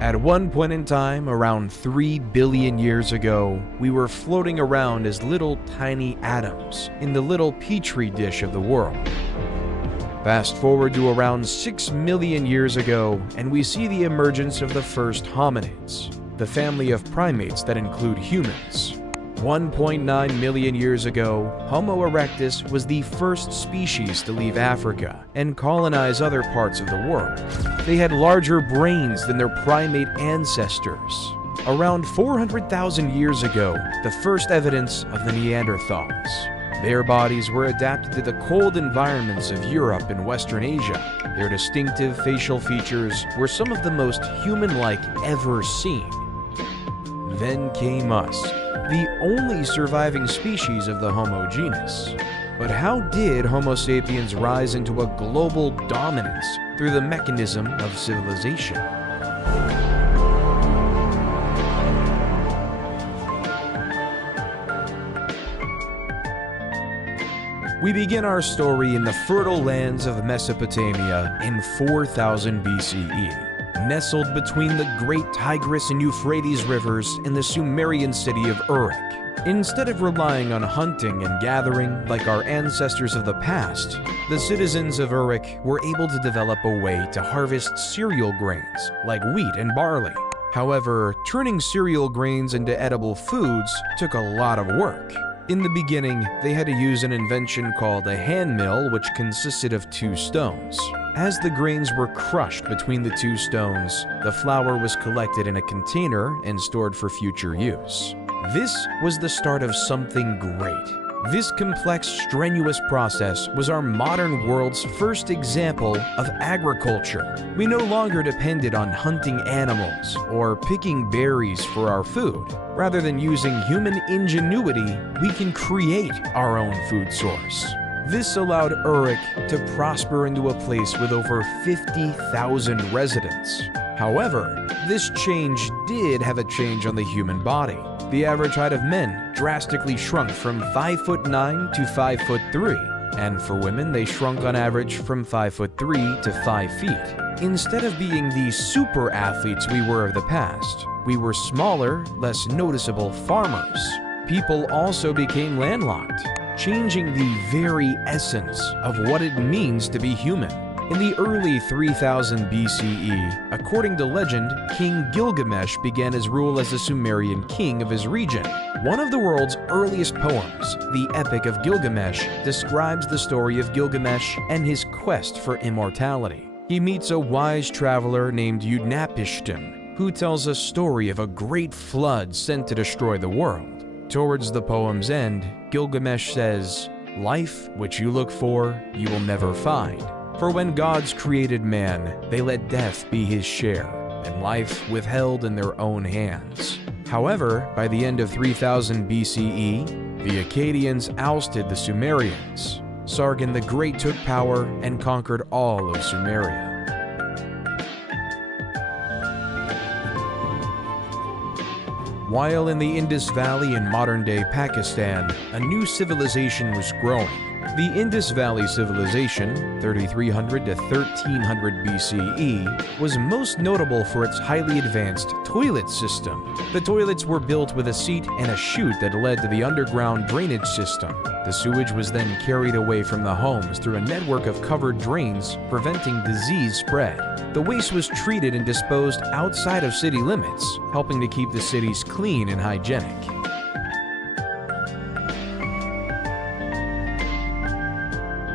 At one point in time, around 3 billion years ago, we were floating around as little tiny atoms in the little petri dish of the world. Fast forward to around 6 million years ago, and we see the emergence of the first hominids, the family of primates that include humans. 1.9 million years ago, Homo erectus was the first species to leave Africa and colonize other parts of the world. They had larger brains than their primate ancestors. Around 400,000 years ago, the first evidence of the Neanderthals. Their bodies were adapted to the cold environments of Europe and Western Asia. Their distinctive facial features were some of the most human-like ever seen. Then came us, the only surviving species of the Homo genus. But how did Homo sapiens rise into a global dominance through the mechanism of civilization? We begin our story in the fertile lands of Mesopotamia in 4000 BCE. Nestled between the great Tigris and Euphrates rivers and the Sumerian city of Uruk. Instead of relying on hunting and gathering like our ancestors of the past, the citizens of Uruk were able to develop a way to harvest cereal grains like wheat and barley. However, turning cereal grains into edible foods took a lot of work. In the beginning, they had to use an invention called a hand mill, which consisted of 2 stones. As the grains were crushed between the 2 stones, the flour was collected in a container and stored for future use. This was the start of something great. This complex, strenuous process was our modern world's first example of agriculture. We no longer depended on hunting animals or picking berries for our food. Rather than using human ingenuity, we can create our own food source. This allowed Uruk to prosper into a place with over 50,000 residents. However, this change did have a change on the human body. The average height of men drastically shrunk from 5'9" to 5'3", and for women they shrunk on average from 5'3" to 5 feet. Instead of being the super athletes we were of the past, we were smaller, less noticeable farmers. People also became landlocked, changing the very essence of what it means to be human. In the early 3000 BCE, according to legend, King Gilgamesh began his rule as the Sumerian king of his region. One of the world's earliest poems, the Epic of Gilgamesh, describes the story of Gilgamesh and his quest for immortality. He meets a wise traveler named Utnapishtim, who tells a story of a great flood sent to destroy the world. Towards the poem's end, Gilgamesh says, "Life, which you look for, you will never find. For when gods created man, they let death be his share, and life withheld in their own hands." However, by the end of 3000 BCE, the Akkadians ousted the Sumerians. Sargon the Great took power and conquered all of Sumeria. While in the Indus Valley in modern-day Pakistan, a new civilization was growing. The Indus Valley Civilization, 3300 to 1300 BCE, was most notable for its highly advanced toilet system. The toilets were built with a seat and a chute that led to the underground drainage system. The sewage was then carried away from the homes through a network of covered drains, preventing disease spread. The waste was treated and disposed outside of city limits, helping to keep the cities clean and hygienic.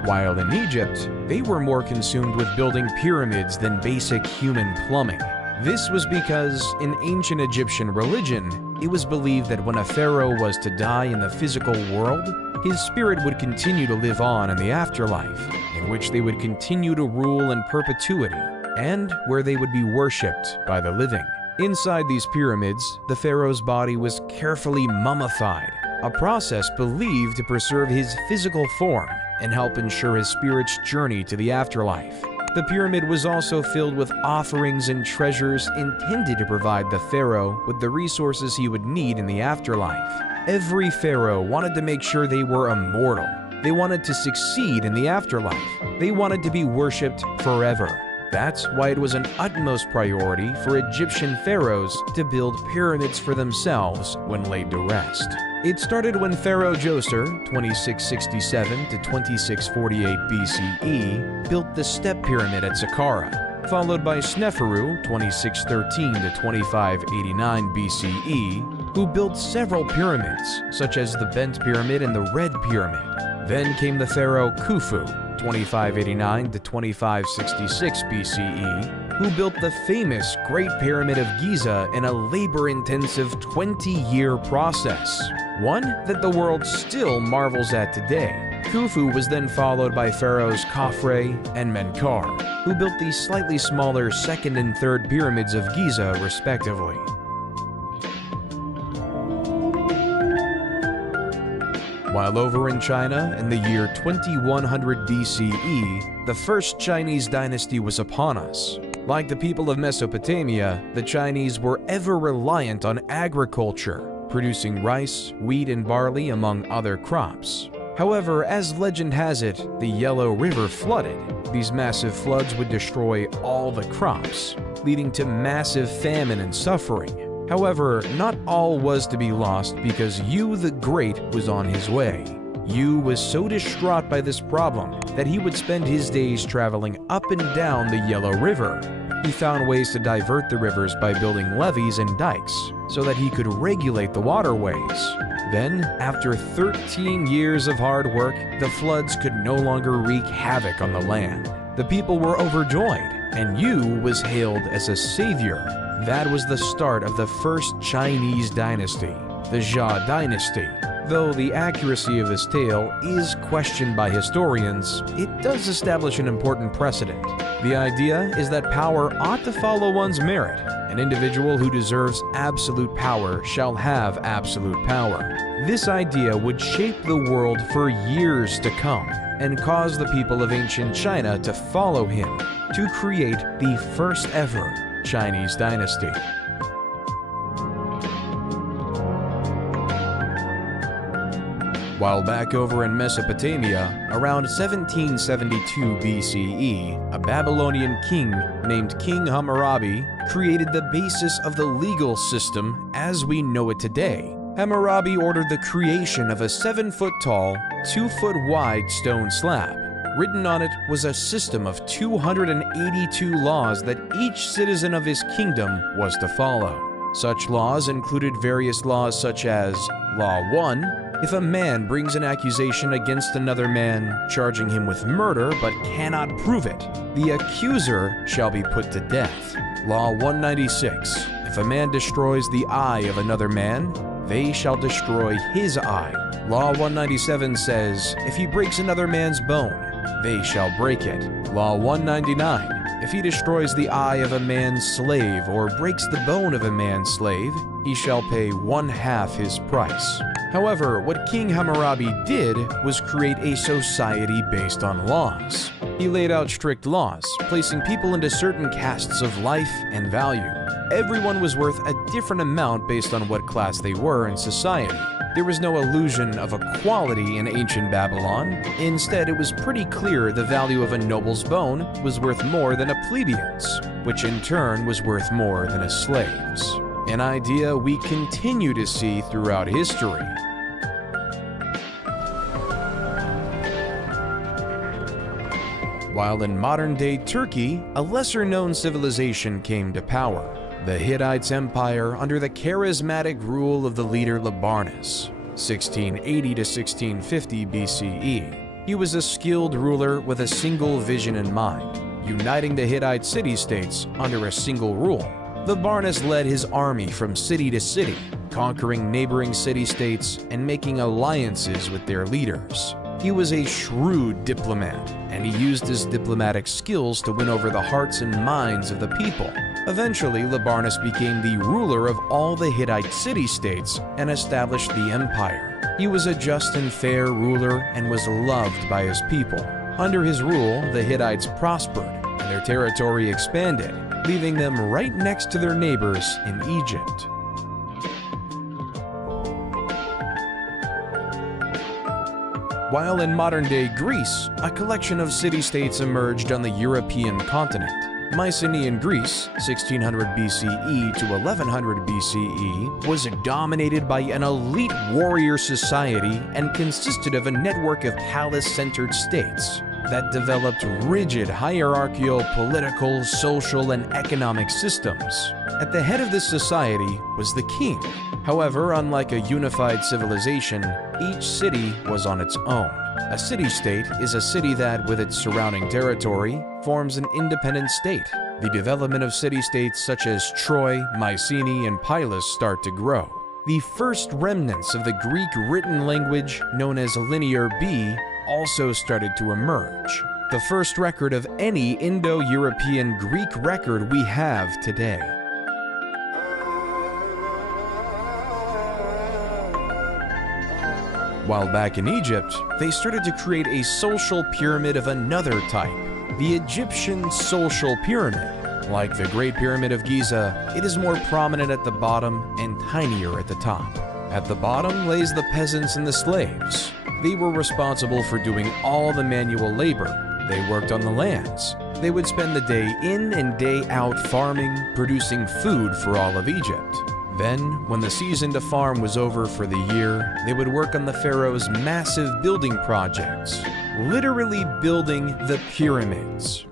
While in Egypt, they were more consumed with building pyramids than basic human plumbing. This was because, in ancient Egyptian religion, it was believed that when a pharaoh was to die in the physical world, his spirit would continue to live on in the afterlife, in which they would continue to rule in perpetuity, and where they would be worshipped by the living. Inside these pyramids, the pharaoh's body was carefully mummified, a process believed to preserve his physical form and help ensure his spirit's journey to the afterlife. The pyramid was also filled with offerings and treasures intended to provide the pharaoh with the resources he would need in the afterlife. Every pharaoh wanted to make sure they were immortal. They wanted to succeed in the afterlife. They wanted to be worshipped forever. That's why it was an utmost priority for Egyptian pharaohs to build pyramids for themselves when laid to rest. It started when Pharaoh Djoser, 2667 to 2648 BCE, built the Step Pyramid at Saqqara, followed by Sneferu, 2613 to 2589 BCE, who built several pyramids, such as the Bent Pyramid and the Red Pyramid. Then came the pharaoh Khufu, 2589 to 2566 BCE, who built the famous Great Pyramid of Giza in a labor-intensive 20-year process, one that the world still marvels at today. Khufu was then followed by pharaohs Khafre and Menkaure, who built the slightly smaller second and third pyramids of Giza respectively. While over in China in the year 2100 BCE, the first Chinese dynasty was upon us. Like the people of Mesopotamia, the Chinese were ever reliant on agriculture, producing rice, wheat, and barley among other crops. However, as legend has it, the Yellow River flooded. These massive floods would destroy all the crops, leading to massive famine and suffering. However, not all was to be lost because Yu the Great was on his way. Yu was so distraught by this problem that he would spend his days traveling up and down the Yellow River. He found ways to divert the rivers by building levees and dikes so that he could regulate the waterways. Then, after 13 years of hard work, the floods could no longer wreak havoc on the land. The people were overjoyed, and Yu was hailed as a savior. That was the start of the first Chinese dynasty, the Jia dynasty. Though the accuracy of this tale is questioned by historians, it does establish an important precedent. The idea is that power ought to follow one's merit. An individual who deserves absolute power shall have absolute power. This idea would shape the world for years to come and cause the people of ancient China to follow him to create the first ever Chinese dynasty. While back over in Mesopotamia, around 1772 BCE, a Babylonian king named King Hammurabi created the basis of the legal system as we know it today. Hammurabi ordered the creation of a 7-foot-tall, 2-foot-wide stone slab. Written on it was a system of 282 laws that each citizen of his kingdom was to follow. Such laws included various laws such as Law 1, if a man brings an accusation against another man, charging him with murder but cannot prove it, the accuser shall be put to death. Law 196, if a man destroys the eye of another man, they shall destroy his eye. Law 197 says, if he breaks another man's bone, they shall break it. Law 199, if he destroys the eye of a man's slave or breaks the bone of a man's slave, he shall pay 1/2 his price. However, what King Hammurabi did was create a society based on laws. He laid out strict laws, placing people into certain castes of life and value. Everyone was worth a different amount based on what class they were in society. There was no illusion of equality in ancient Babylon. Instead, it was pretty clear the value of a noble's bone was worth more than a plebeian's, which in turn was worth more than a slave's. An idea we continue to see throughout history. While in modern-day Turkey, a lesser-known civilization came to power. The Hittites Empire under the charismatic rule of the leader Labarnus, 1680 to 1650 BCE. He was a skilled ruler with a single vision in mind, uniting the Hittite city-states under a single rule. Labarnus led his army from city to city, conquering neighboring city-states and making alliances with their leaders. He was a shrewd diplomat, and he used his diplomatic skills to win over the hearts and minds of the people. Eventually, Labarnus became the ruler of all the Hittite city-states and established the empire. He was a just and fair ruler and was loved by his people. Under his rule, the Hittites prospered, and their territory expanded, leaving them right next to their neighbors in Egypt. While in modern-day Greece, a collection of city-states emerged on the European continent. Mycenaean Greece, 1600 BCE to 1100 BCE, was dominated by an elite warrior society and consisted of a network of palace-centered states that developed rigid hierarchical, political, social, and economic systems. At the head of this society was the king. However, unlike a unified civilization, each city was on its own. A city-state is a city that, with its surrounding territory, forms an independent state. The development of city-states such as Troy, Mycenae, and Pylos start to grow. The first remnants of the Greek written language, known as Linear B, also started to emerge. The first record of any Indo-European Greek record we have today. While back in Egypt, they started to create a social pyramid of another type, the Egyptian social pyramid. Like the Great Pyramid of Giza, it is more prominent at the bottom and tinier at the top. At the bottom lays the peasants and the slaves. They were responsible for doing all the manual labor. They worked on the lands. They would spend the day in and day out farming, producing food for all of Egypt. Then, when the season to farm was over for the year, they would work on the pharaoh's massive building projects, literally building the pyramids.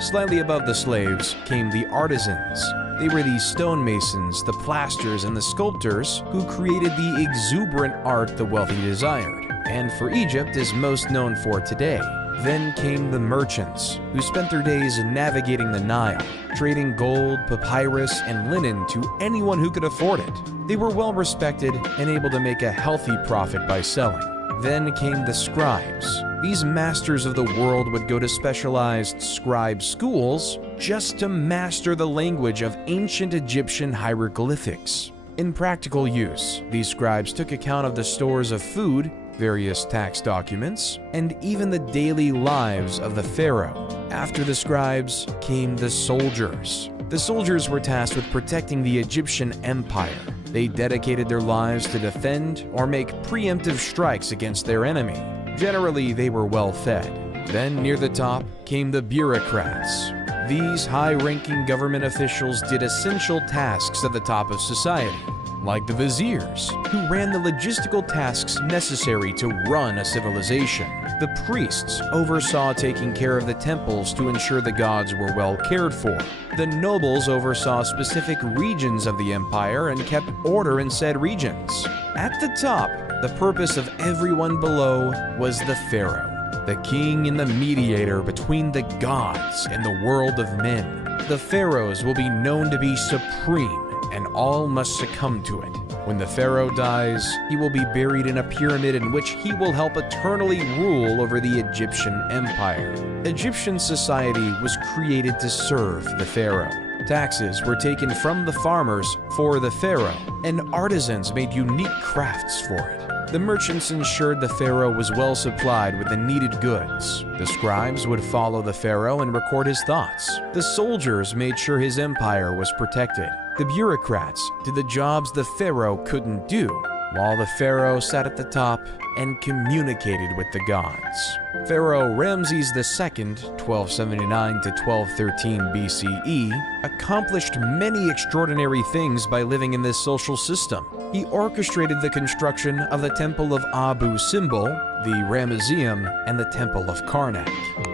Slightly above the slaves came the artisans. They were the stonemasons, the plasters, and the sculptors who created the exuberant art the wealthy desired, and for Egypt is most known for today. Then came the merchants, who spent their days navigating the Nile, trading gold, papyrus, and linen to anyone who could afford it. They were well respected and able to make a healthy profit by selling. Then came the scribes. These masters of the world would go to specialized scribe schools just to master the language of ancient Egyptian hieroglyphics. In practical use, these scribes took account of the stores of food, various tax documents, and even the daily lives of the pharaoh. After the scribes came the soldiers. The soldiers were tasked with protecting the Egyptian empire. They dedicated their lives to defend or make preemptive strikes against their enemy. Generally, they were well fed. Then, near the top, came the bureaucrats. These high-ranking government officials did essential tasks at the top of society, like the viziers, who ran the logistical tasks necessary to run a civilization. The priests oversaw taking care of the temples to ensure the gods were well cared for. The nobles oversaw specific regions of the empire and kept order in said regions. At the top, the purpose of everyone below was the pharaoh, the king and the mediator between the gods and the world of men. The pharaohs will be known to be supreme, and all must succumb to it. When the pharaoh dies, he will be buried in a pyramid in which he will help eternally rule over the Egyptian empire. Egyptian society was created to serve the pharaoh. Taxes were taken from the farmers for the pharaoh, and artisans made unique crafts for it. The merchants ensured the pharaoh was well supplied with the needed goods. The scribes would follow the pharaoh and record his thoughts. The soldiers made sure his empire was protected. The bureaucrats did the jobs the pharaoh couldn't do, while the pharaoh sat at the top and communicated with the gods. Pharaoh Ramses II, 1279 to 1213 BCE, accomplished many extraordinary things by living in this social system. He orchestrated the construction of the Temple of Abu Simbel, the Ramesseum, and the Temple of Karnak.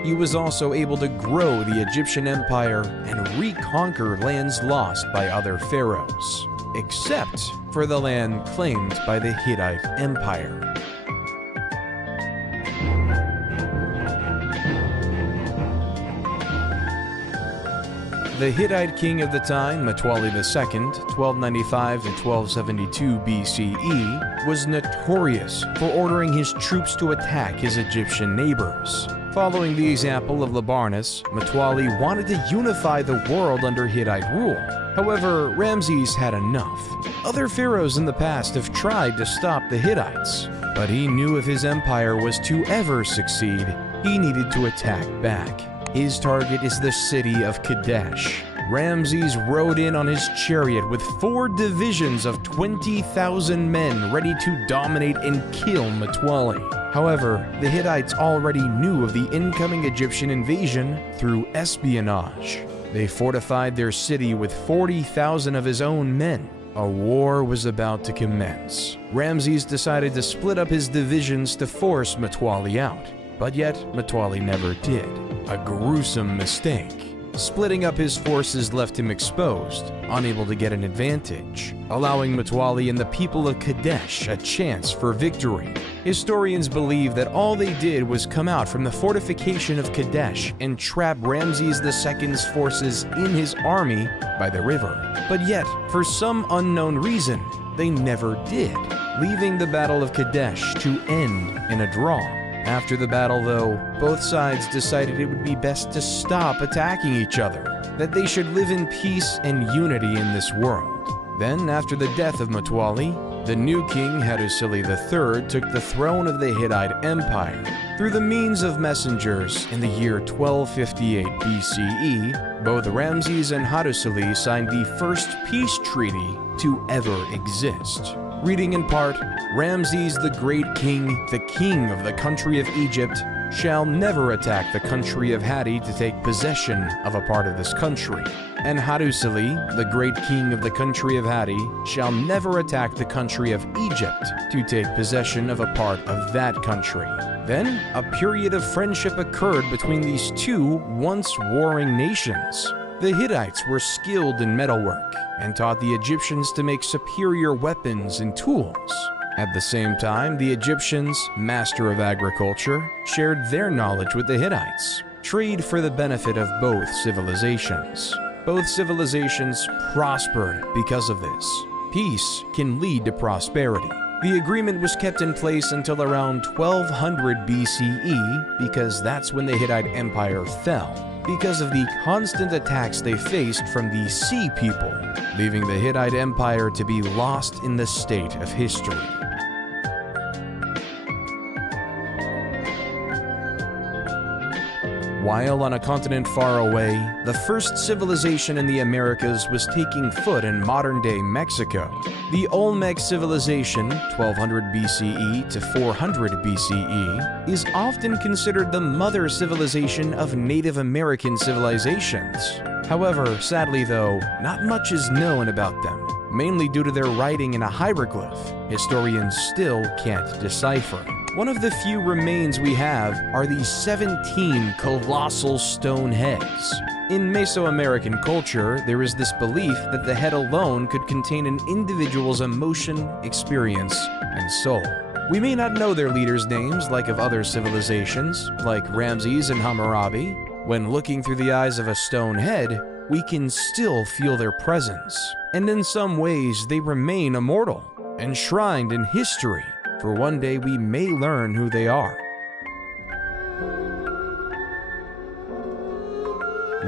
He was also able to grow the Egyptian empire and reconquer lands lost by other pharaohs, except for the land claimed by the Hittite Empire. The Hittite king of the time, Mtwali II, 1295 to 1272 BCE, was notorious for ordering his troops to attack his Egyptian neighbors. Following the example of Labarnus, Mtwali wanted to unify the world under Hittite rule. However, Ramses had enough. Other pharaohs in the past have tried to stop the Hittites, but he knew if his empire was to ever succeed, he needed to attack back. His target is the city of Kadesh. Ramses rode in on his chariot with 4 divisions of 20,000 men ready to dominate and kill Mutwalli. However, the Hittites already knew of the incoming Egyptian invasion through espionage. They fortified their city with 40,000 of his own men. A war was about to commence. Ramses decided to split up his divisions to force Mutwalli out, but yet Mutwalli never did. A gruesome mistake. Splitting up his forces left him exposed, unable to get an advantage, allowing Mutwalli and the people of Kadesh a chance for victory. Historians believe that all they did was come out from the fortification of Kadesh and trap Ramses II's forces in his army by the river. But yet, for some unknown reason, they never did, leaving the Battle of Kadesh to end in a draw. After the battle, though, both sides decided it would be best to stop attacking each other, that they should live in peace and unity in this world. Then, after the death of Mutwalli, the new king Hattusili III took the throne of the Hittite Empire. Through the means of messengers in the year 1258 BCE, both Ramses and Hattusili signed the first peace treaty to ever exist. Reading in part, Ramses the Great King, the king of the country of Egypt, shall never attack the country of Hatti to take possession of a part of this country. And Hattusili, the great king of the country of Hatti, shall never attack the country of Egypt to take possession of a part of that country. Then, a period of friendship occurred between these two once warring nations. The Hittites were skilled in metalwork and taught the Egyptians to make superior weapons and tools. At the same time, the Egyptians, master of agriculture, shared their knowledge with the Hittites, trade for the benefit of both civilizations. Both civilizations prospered because of this. Peace can lead to prosperity. The agreement was kept in place until around 1200 BCE because that's when the Hittite Empire fell, because of the constant attacks they faced from the Sea People, leaving the Hittite Empire to be lost in the state of history. While on a continent far away, the first civilization in the Americas was taking foot in modern-day Mexico. The Olmec civilization, 1200 BCE to 400 BCE, is often considered the mother civilization of Native American civilizations. However, sadly though, not much is known about them, mainly due to their writing in a hieroglyph historians still can't decipher. One of the few remains we have are the 17 colossal stone heads. In Mesoamerican culture, there is this belief that the head alone could contain an individual's emotion, experience, and soul. We may not know their leaders' names like of other civilizations, like Ramses and Hammurabi. When looking through the eyes of a stone head, we can still feel their presence. And in some ways, they remain immortal, enshrined in history. For one day we may learn who they are.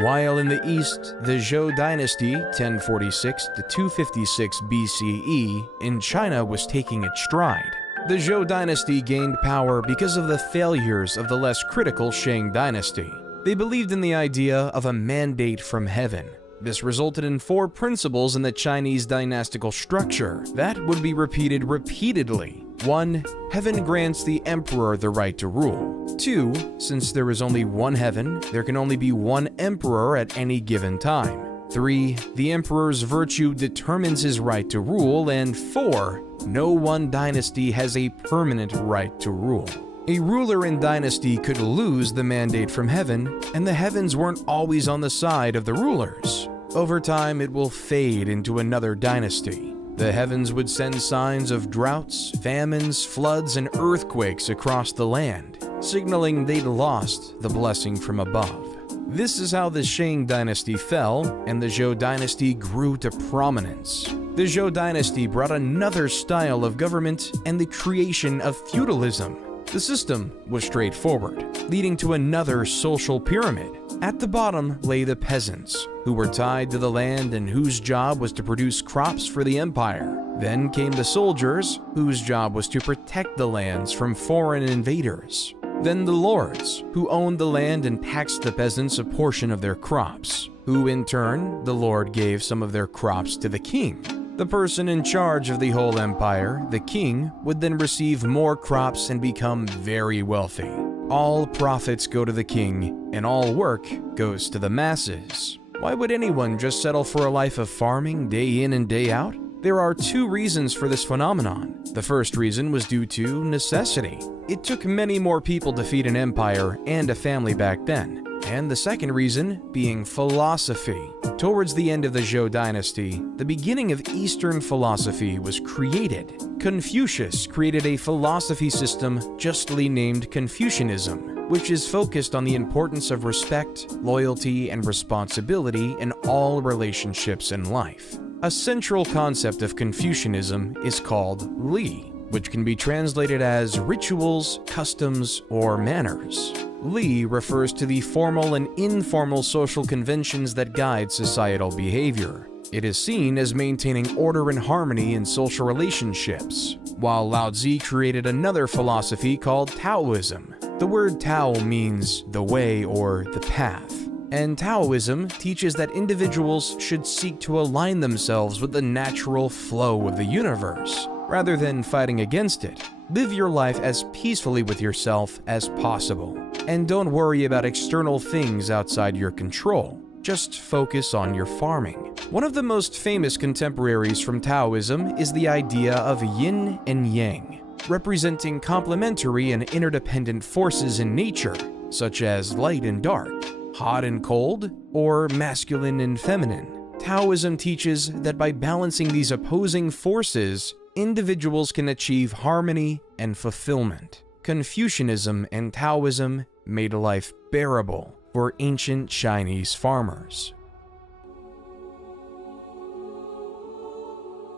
While in the east, the Zhou dynasty, 1046 to 256 BCE, in China was taking its stride. The Zhou dynasty gained power because of the failures of the less critical Shang dynasty. They believed in the idea of a mandate from heaven. This resulted in 4 principles in the Chinese dynastical structure that would be repeated repeatedly. 1. Heaven grants the emperor the right to rule. 2. Since there is only one heaven, there can only be one emperor at any given time. 3. The emperor's virtue determines his right to rule. And 4. No one dynasty has a permanent right to rule. A ruler in dynasty could lose the mandate from heaven, and the heavens weren't always on the side of the rulers. Over time, it will fade into another dynasty. The heavens would send signs of droughts, famines, floods, and earthquakes across the land, signaling they'd lost the blessing from above. This is how the Shang dynasty fell, and the Zhou dynasty grew to prominence. The Zhou dynasty brought another style of government and the creation of feudalism. The system was straightforward, leading to another social pyramid. At the bottom lay the peasants, who were tied to the land and whose job was to produce crops for the empire. Then came the soldiers, whose job was to protect the lands from foreign invaders. Then the lords, who owned the land and taxed the peasants a portion of their crops. who in turn, the Lord gave some of their crops to the king. The person in charge of the whole empire, the king, would then receive more crops and become very wealthy. All profits go to the king, and all work goes to the masses. Why would anyone just settle for a life of farming day in and day out? There are two reasons for this phenomenon. The first reason was due to necessity. It took many more people to feed an empire and a family back then. And the second reason being philosophy. Towards the end of the Zhou dynasty, the beginning of Eastern philosophy was created. Confucius created a philosophy system justly named Confucianism, which is focused on the importance of respect, loyalty, and responsibility in all relationships in life. A central concept of Confucianism is called Li, which can be translated as rituals, customs, or manners. Li refers to the formal and informal social conventions that guide societal behavior. It is seen as maintaining order and harmony in social relationships, while Lao Tzu created another philosophy called Taoism. The word Tao means the way or the path. And Taoism teaches that individuals should seek to align themselves with the natural flow of the universe, rather than fighting against it. Live your life as peacefully with yourself as possible. And don't worry about external things outside your control. Just focus on your farming. One of the most famous contemporaries from Taoism is the idea of yin and yang, representing complementary and interdependent forces in nature, such as light and dark, hot and cold, or masculine and feminine. Taoism teaches that by balancing these opposing forces, individuals can achieve harmony and fulfillment. Confucianism and Taoism made life bearable for ancient Chinese farmers.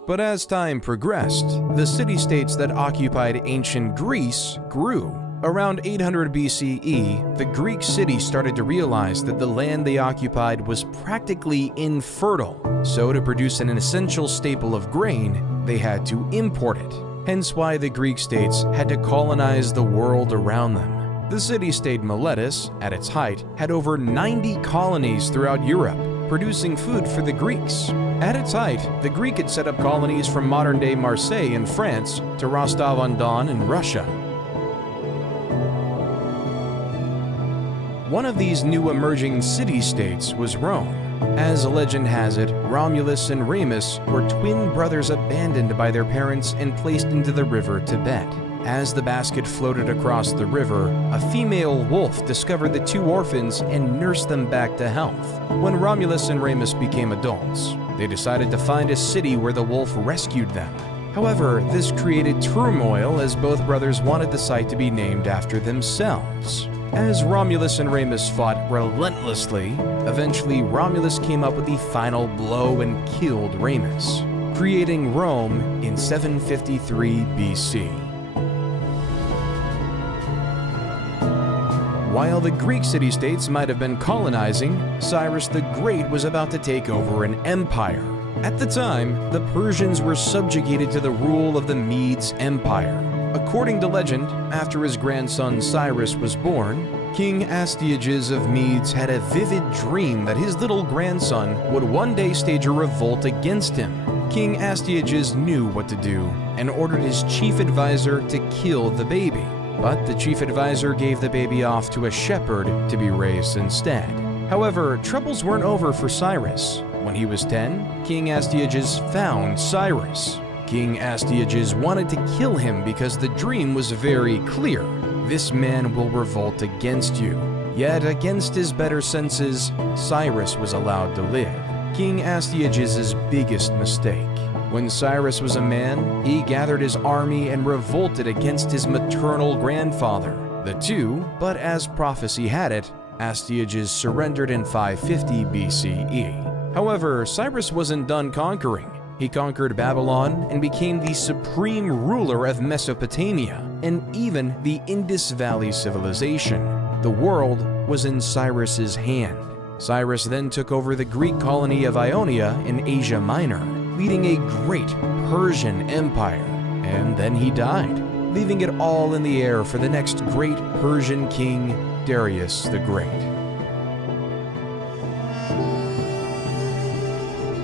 But as time progressed, the city-states that occupied ancient Greece grew. Around 800 BCE, the Greek cities started to realize that the land they occupied was practically infertile, so to produce an essential staple of grain, they had to import it. Hence why the Greek states had to colonize the world around them. The city-state Miletus, at its height, had over 90 colonies throughout Europe, producing food for the Greeks. At its height, the Greek had set up colonies from modern-day Marseille in France to Rostov-on-Don in Russia. One of these new emerging city-states was Rome. As legend has it, Romulus and Remus were twin brothers abandoned by their parents and placed into the river Tibet. As the basket floated across the river, a female wolf discovered the two orphans and nursed them back to health. When Romulus and Remus became adults, they decided to find a city where the wolf rescued them. However, this created turmoil as both brothers wanted the site to be named after themselves. As Romulus and Remus fought relentlessly, eventually Romulus came up with the final blow and killed Remus, creating Rome in 753 BC. While the Greek city-states might have been colonizing, Cyrus the Great was about to take over an empire. At the time, the Persians were subjugated to the rule of the Medes Empire. According to legend, after his grandson Cyrus was born, King Astyages of Medes had a vivid dream that his little grandson would one day stage a revolt against him. King Astyages knew what to do and ordered his chief advisor to kill the baby. But the chief advisor gave the baby off to a shepherd to be raised instead. However, troubles weren't over for Cyrus. When he was 10, King Astyages found Cyrus. King Astyages wanted to kill him because the dream was very clear. This man will revolt against you. Yet, against his better senses, Cyrus was allowed to live. King Astyages' biggest mistake. When Cyrus was a man, he gathered his army and revolted against his maternal grandfather. The two, but as prophecy had it, Astyages surrendered in 550 BCE. However, Cyrus wasn't done conquering. He conquered Babylon and became the supreme ruler of Mesopotamia and even the Indus Valley civilization. The world was in Cyrus's hand. Cyrus then took over the Greek colony of Ionia in Asia Minor, leading a great Persian empire. And then he died, leaving it all in the air for the next great Persian king, Darius the Great.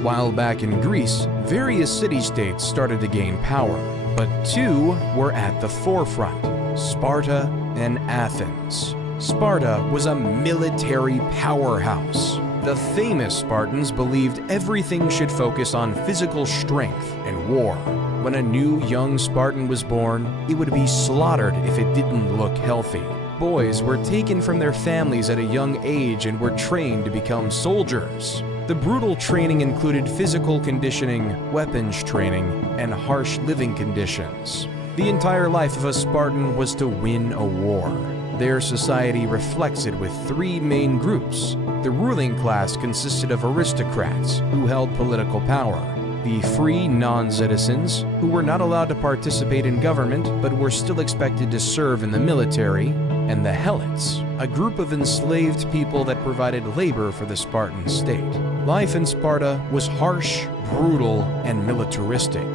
While back in Greece, various city-states started to gain power, but two were at the forefront: Sparta and Athens. Sparta was a military powerhouse. The famous Spartans believed everything should focus on physical strength and war. When a new young Spartan was born, it would be slaughtered if it didn't look healthy. Boys were taken from their families at a young age and were trained to become soldiers. The brutal training included physical conditioning, weapons training, and harsh living conditions. The entire life of a Spartan was to win a war. Their society reflects it with three main groups. The ruling class consisted of aristocrats who held political power, the free non-citizens, who were not allowed to participate in government but were still expected to serve in the military, and the helots, a group of enslaved people that provided labor for the Spartan state. Life in Sparta was harsh, brutal, and militaristic.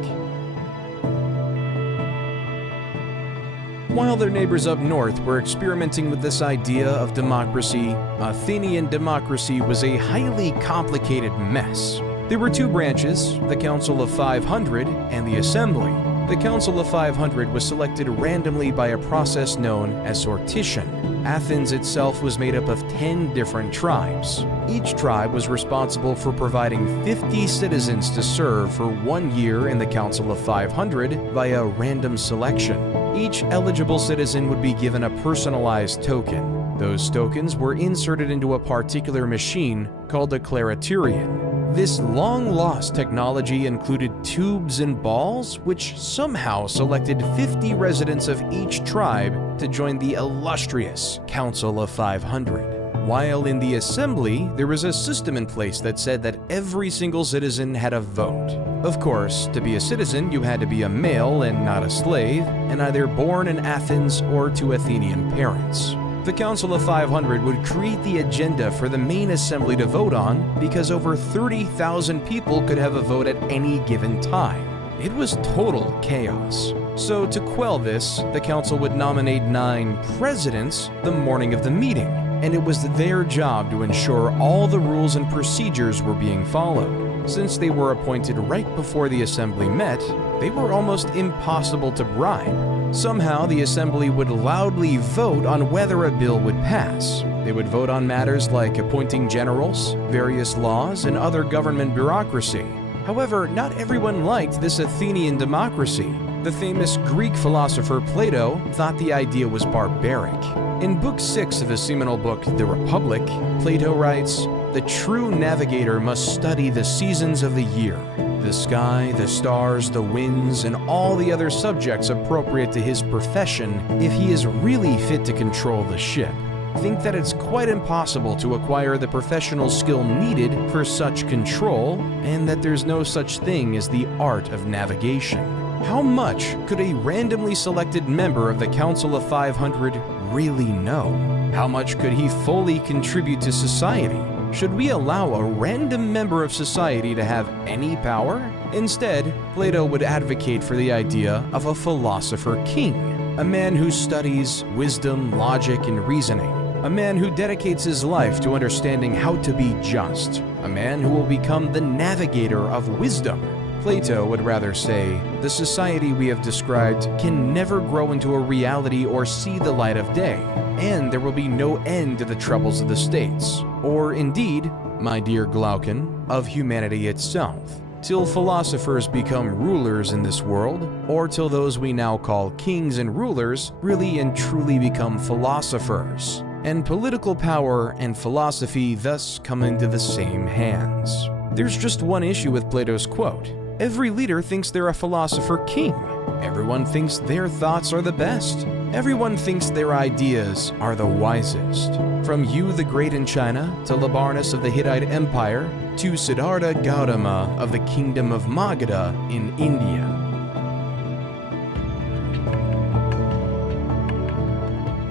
While their neighbors up north were experimenting with this idea of democracy, Athenian democracy was a highly complicated mess. There were two branches, the Council of 500 and the Assembly. The Council of 500 was selected randomly by a process known as sortition. Athens itself was made up of 10 different tribes. Each tribe was responsible for providing 50 citizens to serve for 1 year in the Council of 500 via random selection. Each eligible citizen would be given a personalized token. Those tokens were inserted into a particular machine called a clariturion. This long-lost technology included tubes and balls, which somehow selected 50 residents of each tribe to join the illustrious Council of 500. While in the Assembly, there was a system in place that said that every single citizen had a vote. Of course, to be a citizen, you had to be a male and not a slave, and either born in Athens or to Athenian parents. The Council of 500 would create the agenda for the main assembly to vote on because over 30,000 people could have a vote at any given time. It was total chaos. So to quell this, the council would nominate 9 presidents the morning of the meeting, and it was their job to ensure all the rules and procedures were being followed. Since they were appointed right before the assembly met, they were almost impossible to bribe. Somehow, the assembly would loudly vote on whether a bill would pass. They would vote on matters like appointing generals, various laws, and other government bureaucracy. However, not everyone liked this Athenian democracy. The famous Greek philosopher Plato thought the idea was barbaric. In Book 6 of his seminal book, The Republic, Plato writes, "The true navigator must study the seasons of the year, the sky, the stars, the winds, and all the other subjects appropriate to his profession if he is really fit to control the ship. Think that it's quite impossible to acquire the professional skill needed for such control, and that there's no such thing as the art of navigation." How much could a randomly selected member of the Council of 500 really know? How much could he fully contribute to society? Should we allow a random member of society to have any power? Instead, Plato would advocate for the idea of a philosopher king, a man who studies wisdom, logic, and reasoning, a man who dedicates his life to understanding how to be just, a man who will become the navigator of wisdom. Plato would rather say, the society we have described can never grow into a reality or see the light of day, and there will be no end to the troubles of the states, or indeed, my dear Glaucon, of humanity itself, till philosophers become rulers in this world, or till those we now call kings and rulers really and truly become philosophers, and political power and philosophy thus come into the same hands. There's just one issue with Plato's quote. Every leader thinks they're a philosopher king. Everyone thinks their thoughts are the best. Everyone thinks their ideas are the wisest. From Yu the Great in China, to Labarnus of the Hittite Empire, to Siddhartha Gautama of the Kingdom of Magadha in India.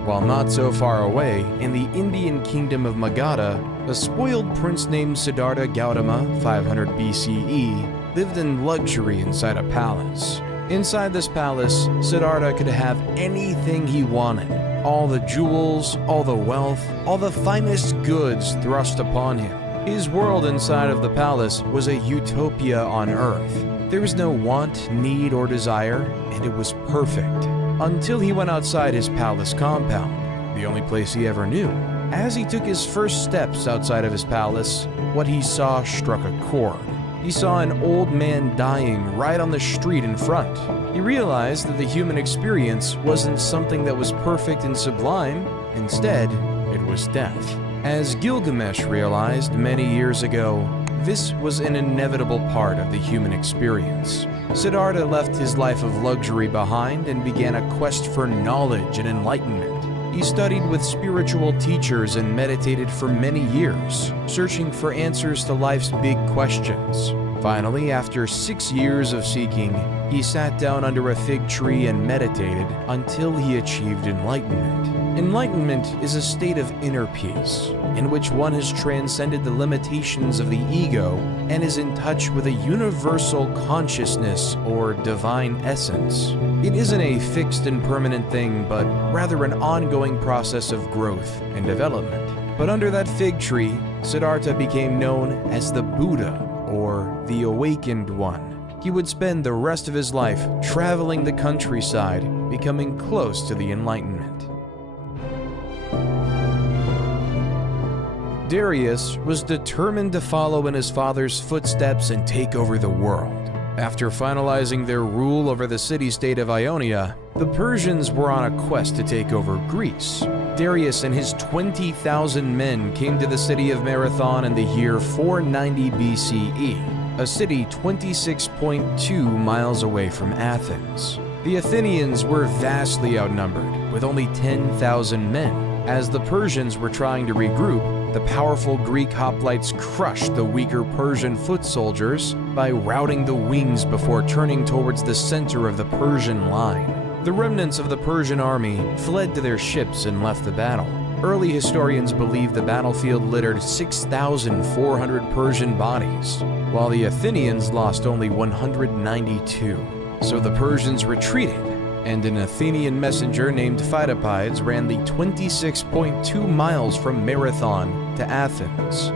While not so far away, in the Indian kingdom of Magadha, a spoiled prince named Siddhartha Gautama, 500 BCE, lived in luxury inside a palace. Inside this palace, Siddhartha could have anything he wanted. All the jewels, all the wealth, all the finest goods thrust upon him. His world inside of the palace was a utopia on Earth. There was no want, need, or desire, and it was perfect. Until he went outside his palace compound, the only place he ever knew. As he took his first steps outside of his palace, what he saw struck a chord. He saw an old man dying right on the street in front. He realized that the human experience wasn't something that was perfect and sublime. Instead, it was death. As Gilgamesh realized many years ago, this was an inevitable part of the human experience. Siddhartha left his life of luxury behind and began a quest for knowledge and enlightenment. He studied with spiritual teachers and meditated for many years, searching for answers to life's big questions. Finally, after 6 years of seeking, he sat down under a fig tree and meditated until he achieved enlightenment. Enlightenment is a state of inner peace, in which one has transcended the limitations of the ego and is in touch with a universal consciousness or divine essence. It isn't a fixed and permanent thing, but rather an ongoing process of growth and development. But under that fig tree, Siddhartha became known as the Buddha, or the Awakened One. He would spend the rest of his life traveling the countryside, becoming close to the Enlightenment. Darius was determined to follow in his father's footsteps and take over the world. After finalizing their rule over the city-state of Ionia, the Persians were on a quest to take over Greece. Darius and his 20,000 men came to the city of Marathon in the year 490 BCE, a city 26.2 miles away from Athens. The Athenians were vastly outnumbered, with only 10,000 men. As the Persians were trying to regroup, the powerful Greek hoplites crushed the weaker Persian foot soldiers by routing the wings before turning towards the center of the Persian line. The remnants of the Persian army fled to their ships and left the battle. Early historians believe the battlefield littered 6,400 Persian bodies, while the Athenians lost only 192. So the Persians retreated, and an Athenian messenger named Pheidippides ran the 26.2 miles from Marathon to Athens,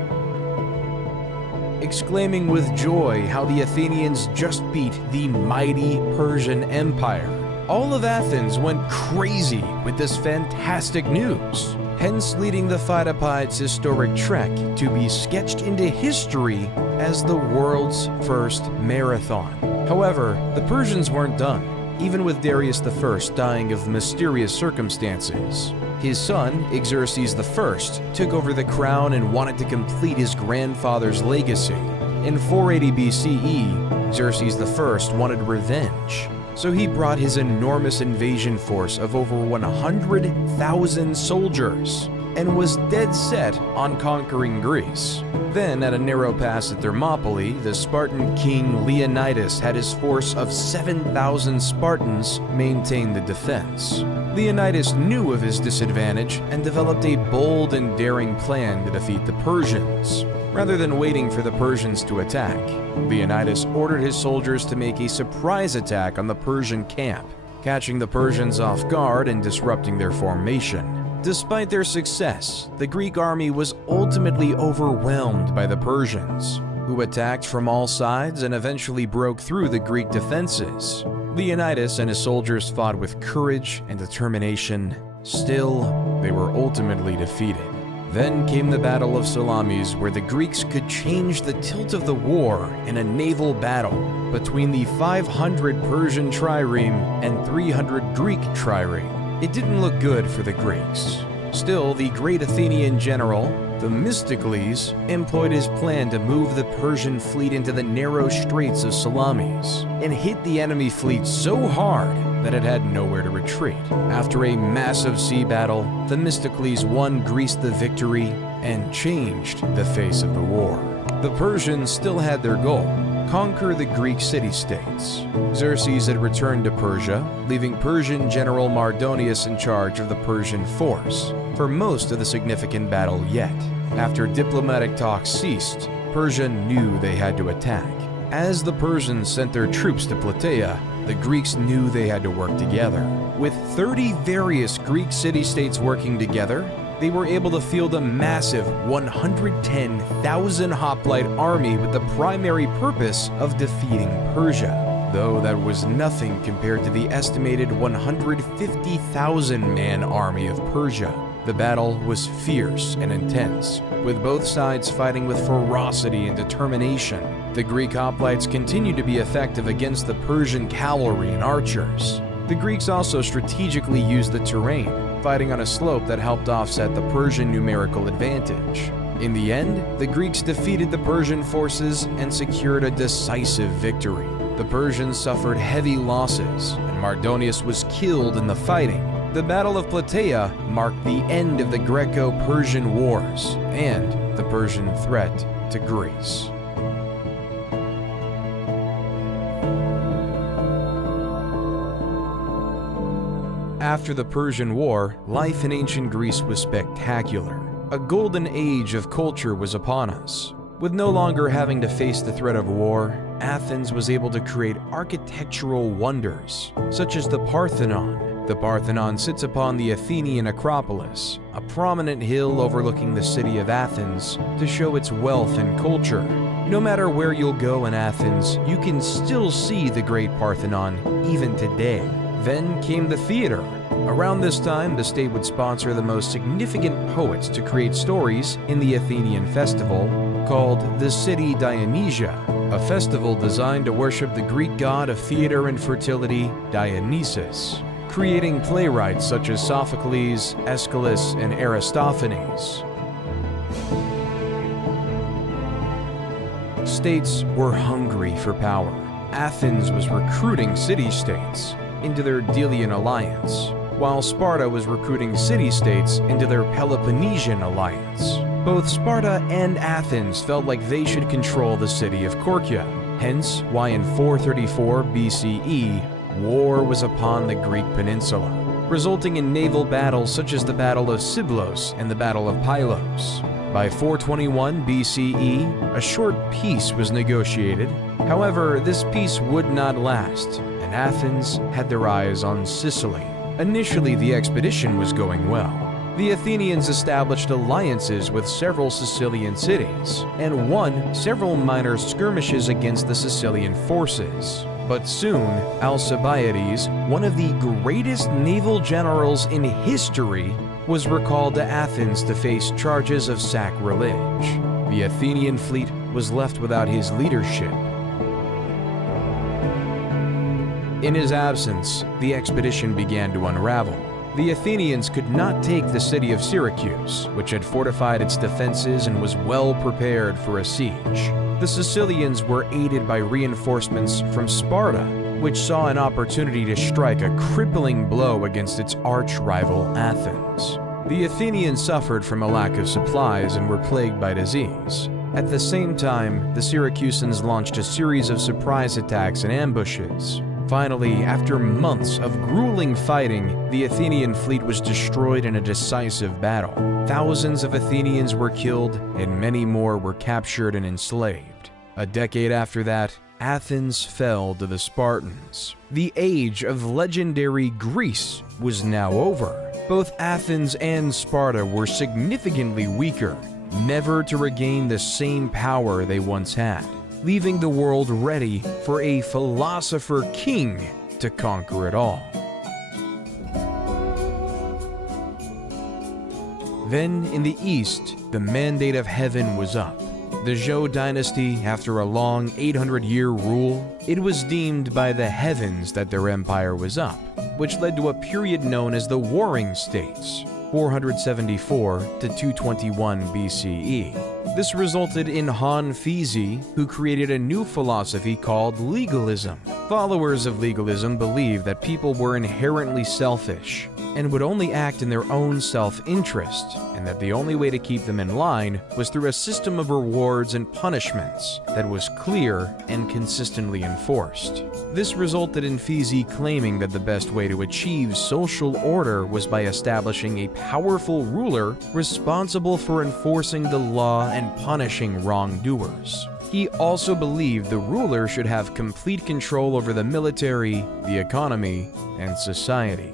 exclaiming with joy how the Athenians just beat the mighty Persian Empire. All of Athens went crazy with this fantastic news, hence leading the Pheidippides' historic trek to be sketched into history as the world's first marathon. However, the Persians weren't done. Even with Darius I dying of mysterious circumstances, his son, Xerxes I, took over the crown and wanted to complete his grandfather's legacy. In 480 BCE, Xerxes I wanted revenge, so he brought his enormous invasion force of over 100,000 soldiers and was dead set on conquering Greece. Then, at a narrow pass at Thermopylae, the Spartan king Leonidas had his force of 7,000 Spartans maintain the defense. Leonidas knew of his disadvantage and developed a bold and daring plan to defeat the Persians. Rather than waiting for the Persians to attack, Leonidas ordered his soldiers to make a surprise attack on the Persian camp, catching the Persians off guard and disrupting their formation. Despite their success, the Greek army was ultimately overwhelmed by the Persians, who attacked from all sides and eventually broke through the Greek defenses. Leonidas and his soldiers fought with courage and determination. Still, they were ultimately defeated. Then came the Battle of Salamis, where the Greeks could change the tilt of the war in a naval battle between the 500 Persian trireme and 300 Greek trireme. It didn't look good for the Greeks. Still, the great Athenian general, Themistocles, employed his plan to move the Persian fleet into the narrow straits of Salamis and hit the enemy fleet so hard that it had nowhere to retreat. After a massive sea battle, Themistocles won Greece the victory and changed the face of the war. The Persians still had their goal: conquer the Greek city-states. Xerxes had returned to Persia, leaving Persian general Mardonius in charge of the Persian force for most of the significant battle yet. After diplomatic talks ceased, Persia knew they had to attack. As the Persians sent their troops to Plataea, the Greeks knew they had to work together. With 30 various Greek city-states working together, they were able to field a massive 110,000 hoplite army with the primary purpose of defeating Persia, though that was nothing compared to the estimated 150,000-man army of Persia. The battle was fierce and intense, with both sides fighting with ferocity and determination. The Greek hoplites continued to be effective against the Persian cavalry and archers. The Greeks also strategically used the terrain, fighting on a slope that helped offset the Persian numerical advantage. In the end, the Greeks defeated the Persian forces and secured a decisive victory. The Persians suffered heavy losses, and Mardonius was killed in the fighting. The Battle of Plataea marked the end of the Greco-Persian Wars and the Persian threat to Greece. After the Persian War, life in ancient Greece was spectacular. A golden age of culture was upon us. With no longer having to face the threat of war, Athens was able to create architectural wonders, such as the Parthenon. The Parthenon sits upon the Athenian Acropolis, a prominent hill overlooking the city of Athens, to show its wealth and culture. No matter where you'll go in Athens, you can still see the Great Parthenon even today. Then came the theater. Around this time, the state would sponsor the most significant poets to create stories in the Athenian festival, called the City Dionysia, a festival designed to worship the Greek god of theater and fertility, Dionysus, creating playwrights such as Sophocles, Aeschylus, and Aristophanes. States were hungry for power. Athens was recruiting city-states into their Delian alliance, while Sparta was recruiting city-states into their Peloponnesian alliance. Both Sparta and Athens felt like they should control the city of Korkia, hence why in 434 BCE, war was upon the Greek peninsula, resulting in naval battles such as the Battle of Siblos and the Battle of Pylos. By 421 BCE, a short peace was negotiated. However, this peace would not last, and Athens had their eyes on Sicily. Initially, the expedition was going well. The Athenians established alliances with several Sicilian cities, and won several minor skirmishes against the Sicilian forces. But soon, Alcibiades, one of the greatest naval generals in history, was recalled to Athens to face charges of sacrilege. The Athenian fleet was left without his leadership. In his absence, the expedition began to unravel. The Athenians could not take the city of Syracuse, which had fortified its defenses and was well prepared for a siege. The Sicilians were aided by reinforcements from Sparta, which saw an opportunity to strike a crippling blow against its arch-rival Athens. The Athenians suffered from a lack of supplies and were plagued by disease. At the same time, the Syracusans launched a series of surprise attacks and ambushes. Finally, after months of grueling fighting, the Athenian fleet was destroyed in a decisive battle. Thousands of Athenians were killed, and many more were captured and enslaved. A decade after that, Athens fell to the Spartans. The age of legendary Greece was now over. Both Athens and Sparta were significantly weaker, never to regain the same power they once had, leaving the world ready for a philosopher king to conquer it all. Then, in the east, the mandate of heaven was up. The Zhou dynasty, after a long 800-year rule, it was deemed by the heavens that their empire was up, which led to a period known as the Warring States, 474 to 221 BCE. This resulted in Han Fizi, who created a new philosophy called legalism. Followers of legalism believed that people were inherently selfish and would only act in their own self-interest, and that the only way to keep them in line was through a system of rewards and punishments that was clear and consistently enforced. This resulted in Fizi claiming that the best way to achieve social order was by establishing a powerful ruler responsible for enforcing the law and punishing wrongdoers. He also believed the ruler should have complete control over the military, the economy, and society.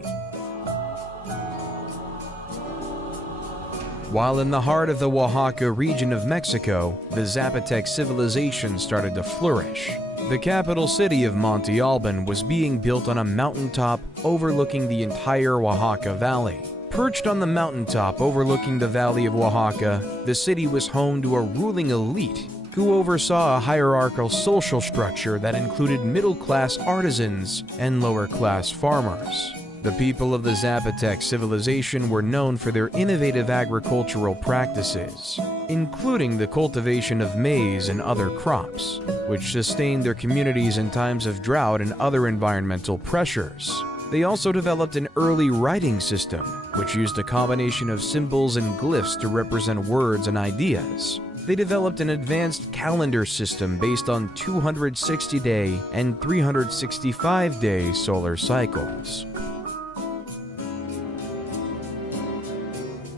While in the heart of the Oaxaca region of Mexico, the Zapotec civilization started to flourish. The capital city of Monte Alban was being built on a mountaintop overlooking the entire Oaxaca Valley. Perched on the mountaintop overlooking the Valley of Oaxaca, the city was home to a ruling elite who oversaw a hierarchical social structure that included middle-class artisans and lower-class farmers. The people of the Zapotec civilization were known for their innovative agricultural practices, including the cultivation of maize and other crops, which sustained their communities in times of drought and other environmental pressures. They also developed an early writing system, which used a combination of symbols and glyphs to represent words and ideas. They developed an advanced calendar system based on 260-day and 365-day solar cycles.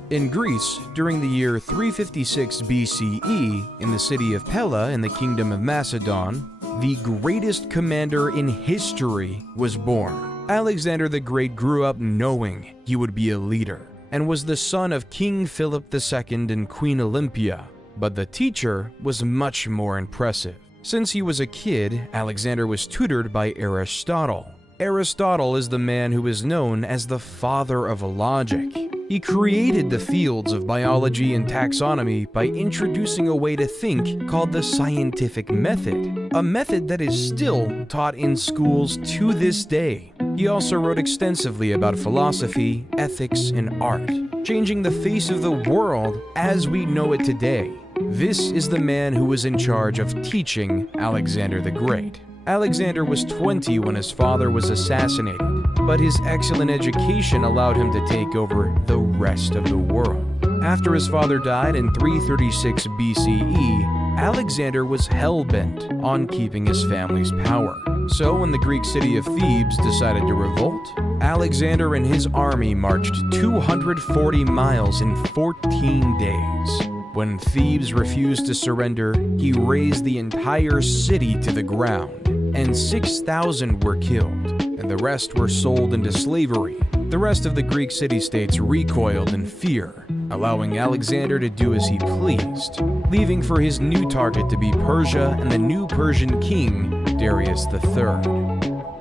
In Greece, during the year 356 BCE, in the city of Pella in the Kingdom of Macedon, the greatest commander in history was born. Alexander the Great grew up knowing he would be a leader, and was the son of King Philip II and Queen Olympia. But the teacher was much more impressive. Since he was a kid, Alexander was tutored by Aristotle. Aristotle is the man who is known as the father of logic. He created the fields of biology and taxonomy by introducing a way to think called the scientific method, a method that is still taught in schools to this day. He also wrote extensively about philosophy, ethics, and art, changing the face of the world as we know it today. This is the man who was in charge of teaching Alexander the Great. Alexander was 20 when his father was assassinated, but his excellent education allowed him to take over the rest of the world. After his father died in 336 BCE, Alexander was hell-bent on keeping his family's power. So when the Greek city of Thebes decided to revolt, Alexander and his army marched 240 miles in 14 days. When Thebes refused to surrender, he razed the entire city to the ground, and 6,000 were killed, and the rest were sold into slavery. The rest of the Greek city-states recoiled in fear, allowing Alexander to do as he pleased, leaving for his new target to be Persia and the new Persian king, Darius III.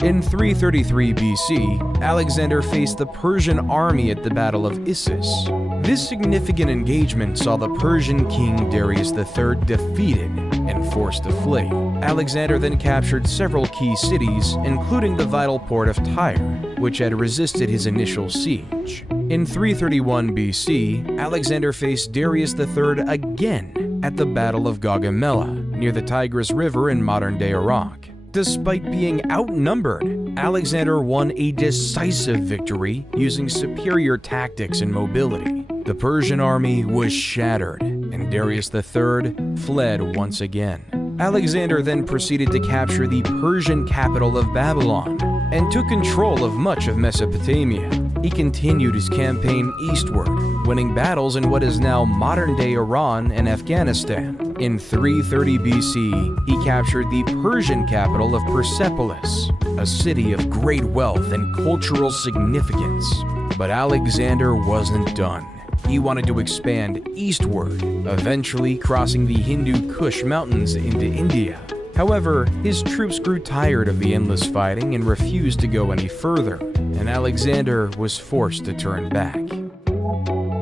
In 333 BC, Alexander faced the Persian army at the Battle of Issus. This significant engagement saw the Persian king Darius III defeated and forced to flee. Alexander then captured several key cities, including the vital port of Tyre, which had resisted his initial siege. In 331 BC, Alexander faced Darius III again at the Battle of Gaugamela, near the Tigris River in modern-day Iraq. Despite being outnumbered, Alexander won a decisive victory using superior tactics and mobility. The Persian army was shattered, and Darius III fled once again. Alexander then proceeded to capture the Persian capital of Babylon and took control of much of Mesopotamia. He continued his campaign eastward, winning battles in what is now modern-day Iran and Afghanistan. In 330 BC, he captured the Persian capital of Persepolis, a city of great wealth and cultural significance. But Alexander wasn't done. He wanted to expand eastward, eventually crossing the Hindu Kush Mountains into India. However, his troops grew tired of the endless fighting and refused to go any further, and Alexander was forced to turn back.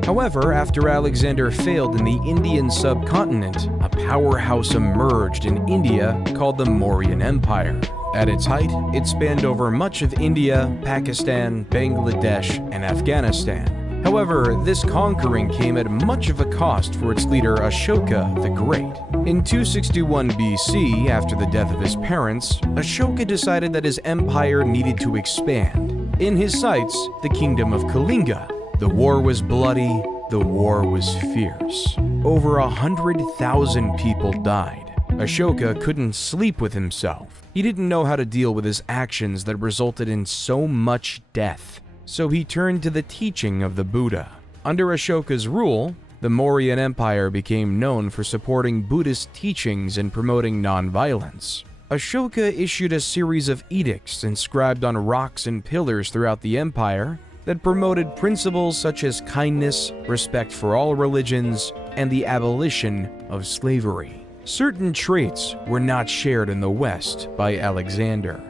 However, after Alexander failed in the Indian subcontinent, a powerhouse emerged in India called the Mauryan Empire. At its height, it spanned over much of India, Pakistan, Bangladesh, and Afghanistan. However, this conquering came at much of a cost for its leader Ashoka the Great. In 261 BC, after the death of his parents, Ashoka decided that his empire needed to expand. In his sights, the kingdom of Kalinga. The war was bloody, the war was fierce. Over 100,000 people died. Ashoka couldn't sleep with himself. He didn't know how to deal with his actions that resulted in so much death. So he turned to the teaching of the Buddha. Under Ashoka's rule, the Mauryan Empire became known for supporting Buddhist teachings and promoting nonviolence. Ashoka issued a series of edicts inscribed on rocks and pillars throughout the empire, that promoted principles such as kindness, respect for all religions, and the abolition of slavery. Certain traits were not shared in the West by Alexander.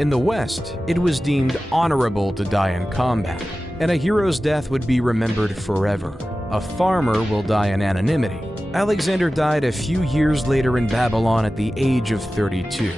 In the West, it was deemed honorable to die in combat, and a hero's death would be remembered forever. A farmer will die in anonymity. Alexander died a few years later in Babylon at the age of 32.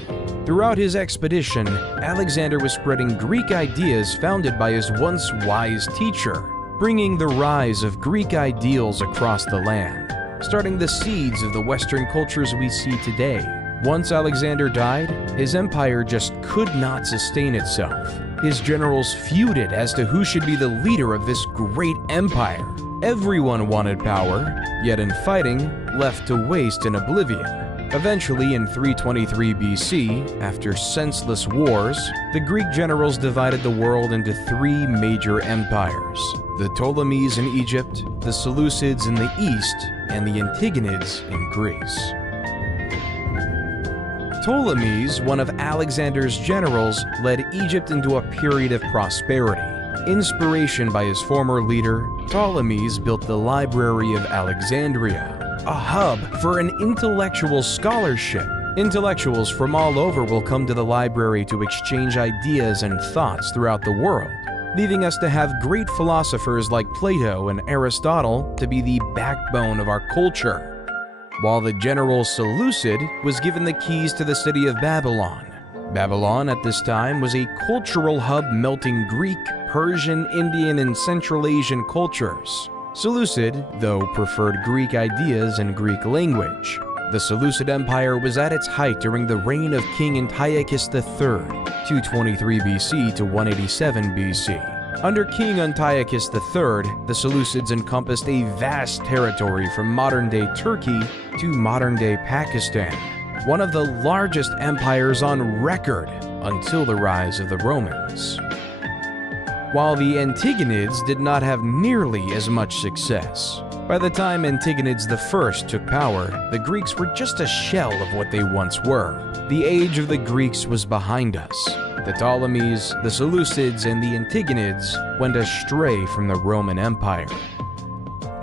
Throughout his expedition, Alexander was spreading Greek ideas founded by his once wise teacher, bringing the rise of Greek ideals across the land, starting the seeds of the Western cultures we see today. Once Alexander died, his empire just could not sustain itself. His generals feuded as to who should be the leader of this great empire. Everyone wanted power, yet in fighting, left to waste in oblivion. Eventually, in 323 BC, after senseless wars, the Greek generals divided the world into three major empires: the Ptolemies in Egypt, the Seleucids in the east, and the Antigonids in Greece. Ptolemies, one of Alexander's generals, led Egypt into a period of prosperity. Inspiration by his former leader, Ptolemies built the Library of Alexandria, a hub for an intellectual scholarship. Intellectuals from all over will come to the library to exchange ideas and thoughts throughout the world, leaving us to have great philosophers like Plato and Aristotle to be the backbone of our culture. While the general Seleucid was given the keys to the city of Babylon. Babylon at this time was a cultural hub melting Greek, Persian, Indian, and Central Asian cultures. Seleucid, though, preferred Greek ideas and Greek language. The Seleucid Empire was at its height during the reign of King Antiochus III, 223 BC to 187 BC. Under King Antiochus III, the Seleucids encompassed a vast territory from modern-day Turkey to modern-day Pakistan, one of the largest empires on record until the rise of the Romans. While the Antigonids did not have nearly as much success. By the time Antigonids I took power, the Greeks were just a shell of what they once were. The age of the Greeks was behind us. The Ptolemies, the Seleucids, and the Antigonids went astray from the Roman Empire.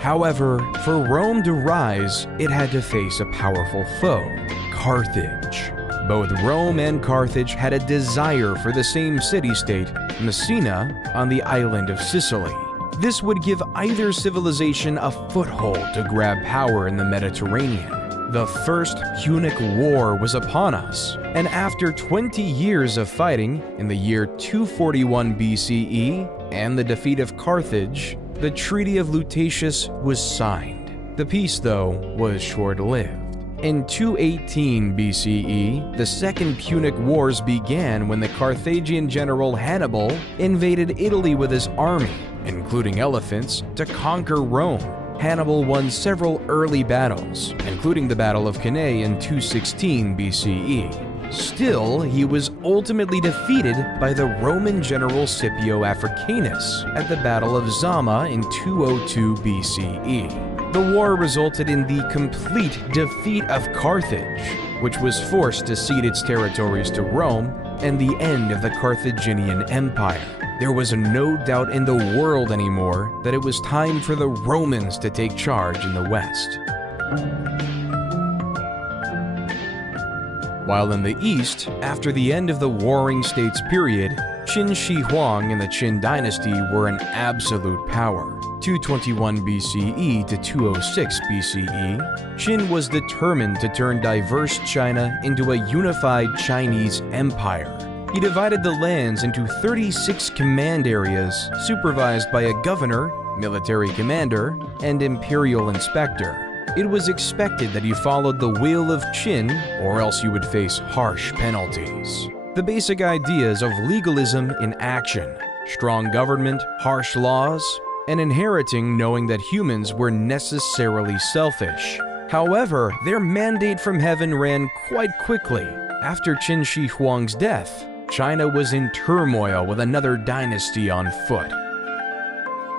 However, for Rome to rise, it had to face a powerful foe, Carthage. Both Rome and Carthage had a desire for the same city-state, Messina, on the island of Sicily. This would give either civilization a foothold to grab power in the Mediterranean. The First Punic War was upon us, and after 20 years of fighting, in the year 241 BCE, and the defeat of Carthage, the Treaty of Lutatius was signed. The peace, though, was short-lived. In 218 BCE, the Second Punic Wars began when the Carthaginian general Hannibal invaded Italy with his army, including elephants, to conquer Rome. Hannibal won several early battles, including the Battle of Cannae in 216 BCE. Still, he was ultimately defeated by the Roman general Scipio Africanus at the Battle of Zama in 202 BCE. The war resulted in the complete defeat of Carthage, which was forced to cede its territories to Rome, and the end of the Carthaginian Empire. There was no doubt in the world anymore that it was time for the Romans to take charge in the West. While in the East, after the end of the Warring States period, Qin Shi Huang and the Qin dynasty were an absolute power. 221 BCE to 206 BCE, Qin was determined to turn diverse China into a unified Chinese empire. He divided the lands into 36 command areas, supervised by a governor, military commander, and imperial inspector. It was expected that you followed the will of Qin, or else you would face harsh penalties. The basic ideas of legalism in action, strong government, harsh laws, and inheriting knowing that humans were necessarily selfish. However, their mandate from heaven ran quite quickly. After Qin Shi Huang's death, China was in turmoil with another dynasty on foot.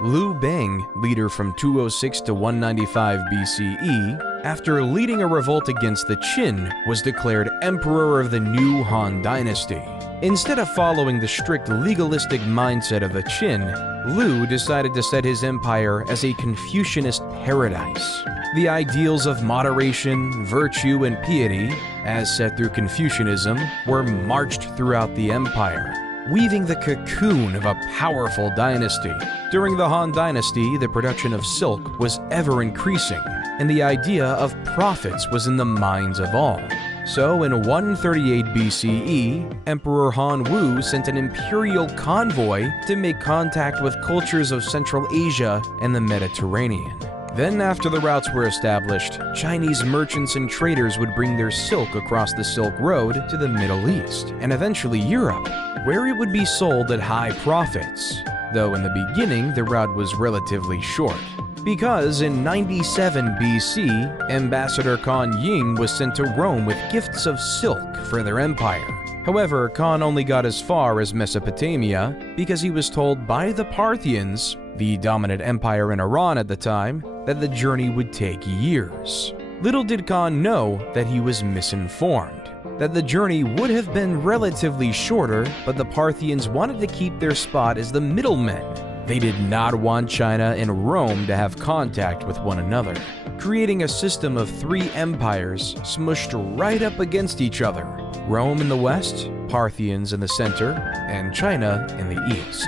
Liu Bang, leader from 206 to 195 BCE, after leading a revolt against the Qin, was declared emperor of the new Han dynasty. Instead of following the strict legalistic mindset of the Qin, Liu decided to set his empire as a Confucianist paradise. The ideals of moderation, virtue, and piety, as set through Confucianism, were marched throughout the empire, weaving the cocoon of a powerful dynasty. During the Han dynasty, the production of silk was ever increasing, and the idea of profits was in the minds of all. So in 138 BCE, Emperor Han Wu sent an imperial convoy to make contact with cultures of Central Asia and the Mediterranean. Then, after the routes were established, Chinese merchants and traders would bring their silk across the Silk Road to the Middle East, and eventually Europe, where it would be sold at high profits, though in the beginning the route was relatively short. Because in 97 BC, Ambassador Kan Ying was sent to Rome with gifts of silk for their empire. However, Kan only got as far as Mesopotamia because he was told by the Parthians, the dominant empire in Iran at the time, that the journey would take years. Little did Kan know that he was misinformed, that the journey would have been relatively shorter, but the Parthians wanted to keep their spot as the middlemen. They did not want China and Rome to have contact with one another, creating a system of three empires smushed right up against each other: Rome in the west, Parthians in the center, and China in the east.